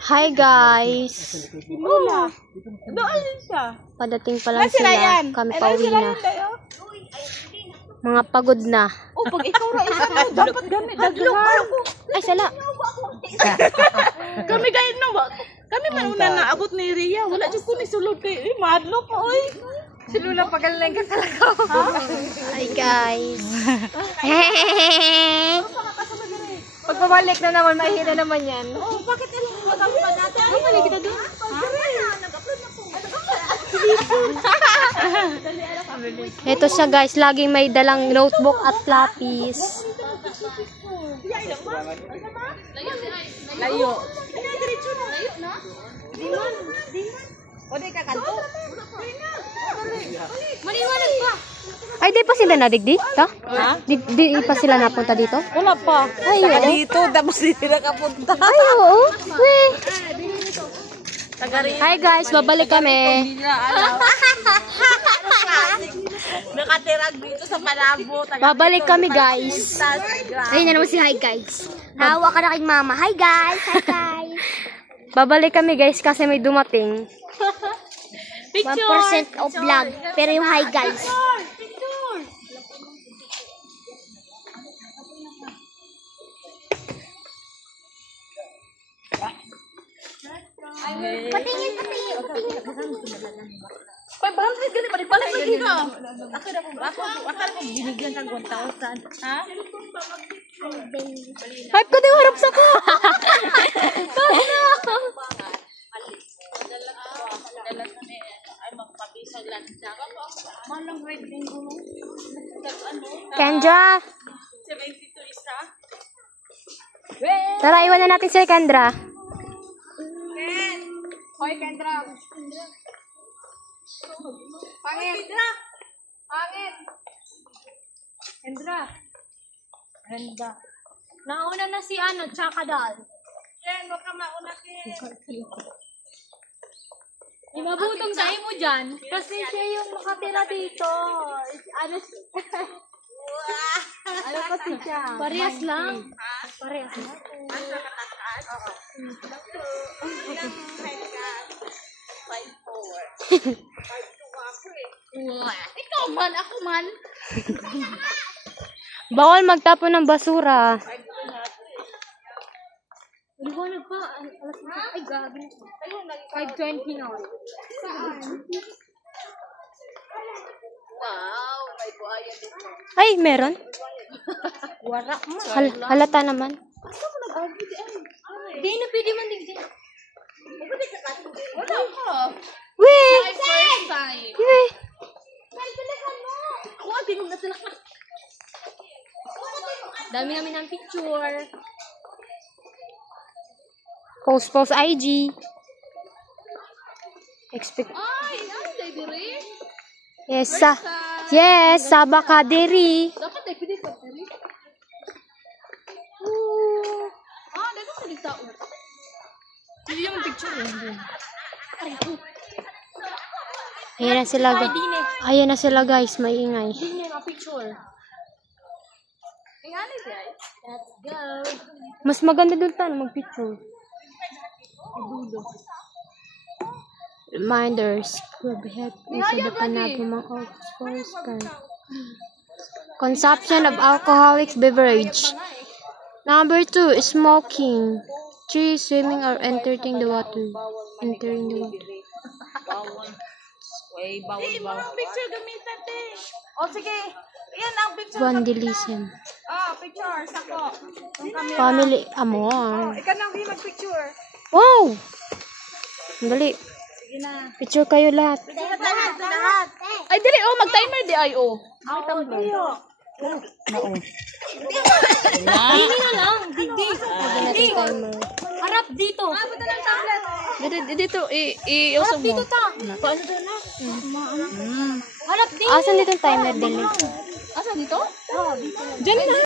Hi guys. Doon siya. Padating pa lang sila. Kami pauwi na. Mga pagod na. Oh, pag ikaw ra isa mo, dapat gamit daghan. Ay, sala. Kami gayud no ba? Kami man una na abot ni Ria. Wala jud ko ni sulod kay madlo pa oy. Silula pagaling ka talaga. Hi guys. Pagpabalik na naman, mahina naman yan. Oh, bakit alam mo ba natin? Ay, balik kita doon. Nag-upload na po. Ito siya guys, laging may dalang notebook at lapis. Layo. Layo na? Diman. O, di ka kanto? Maliwanag pa. Ay, di pa sila nadigdi? Ha? Di pa sila napunta dito? Wala pa. Ay, oo. Dito, tapos dito nakapunta. Ay, oo. Weh. Hi guys, babalik kami. Nakatirag dito sa Malabo. Babalik kami guys. Ayun na naman si hi guys. Hawa ka na kay mama. Hi guys. Hi guys. Babalik kami guys kasi may dumating. 1% of vlog. Pero yung hi guys. Patingin. Pag bahal gani balik-balik lagi ka. Ako binigyan kang 1,000. Ha? Hype ko din harap sa ko. Kendra. 72 isa. Tara, iwan na natin si Kendra. Hoy, Kendra. Pangit. Kendra. Kendra. Nauna na si tsaka dal. Ken, wag ka mauna, Ken. Mabutong sa mo dyan. Kasi siya yung makatira dito. Ano kasi siya? Parehas lang. Parehas lang. Ikaw man, ako man. Bawal magtapon ng basura. Liwanag pa. Ay, gabi. 5:20 na. Wow, may buhaya dito. Ay, meron? Wala mo. Halata naman. Di na pwede man din. Wala ka. Weh! My first time. Weh! Ako agad na sila. Dami namin ng picture. Post IG. Expect. Ay, ay, dire. Yes, Saba ka diri. Dapat ay pwede pa dire. Dito sa ligtao. Hindi yung picture eh. Ayan na sila. Ayan na sila guys, maingay. Hindi na picture. Ingani guys. Let's go. Mas maganda doon tayo mag-picture. Reminders. Grab head. Isa depan natin mga sports car. Consumption of alcoholic beverage. Number 2, smoking. 3, swimming or entering the water. Entering the water. Bawal. Picture gamitan din. O sige. Yan ang picture. Vandalism. Picture. Sako. Family amor. Ikaw nang mag-picture. Wow! Dali. Picture kayo lahat. Lahat. Ay, dili. Mag-timer di ay. Ay, tumbler. Dini na lang. Didi. Timer. Harap dito. Dito. I-usog mo. Dito ta. Paano doon na? Harap dito. Asan dito yung timer dali? Asa dito? Diyan na.